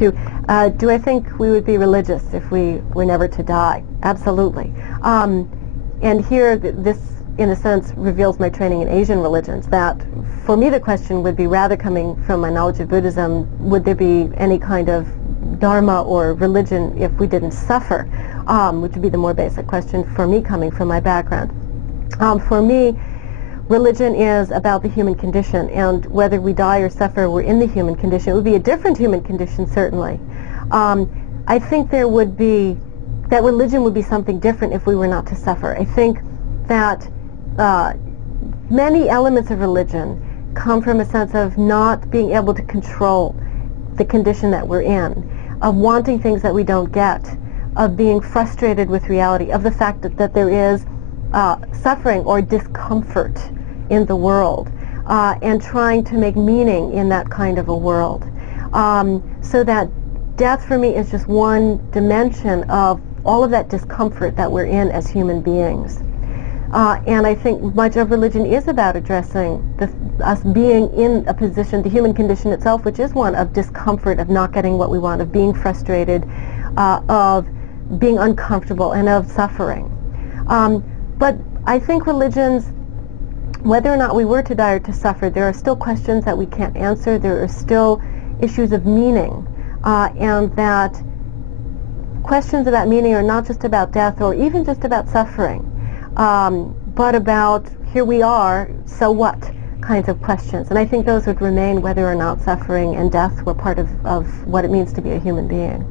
to. Do I think we would be religious if we were never to die? Absolutely. And here, this, in a sense, reveals my training in Asian religions, that for me the question would be, rather coming from my knowledge of Buddhism, would there be any kind of dharma or religion if we didn't suffer? Which would be the more basic question for me, coming from my background. For me, religion is about the human condition, and whether we die or suffer, we're in the human condition. It would be a different human condition, certainly. I think there would be, that religion would be something different if we were not to suffer. I think that many elements of religion come from a sense of not being able to control the condition that we're in, of wanting things that we don't get, of being frustrated with reality, of the fact that there is suffering or discomfort in the world, and trying to make meaning in that kind of a world. So that death for me is just one dimension of all of that discomfort that we're in as human beings. And I think much of religion is about addressing us being in a position, the human condition itself, which is one of discomfort, of not getting what we want, of being frustrated, of being uncomfortable, and of suffering. But I think religions, whether or not we were to die or to suffer, there are still questions that we can't answer. There are still issues of meaning, and that questions about meaning are not just about death or even just about suffering, but about, here we are, so what kinds of questions. And I think those would remain whether or not suffering and death were part of what it means to be a human being.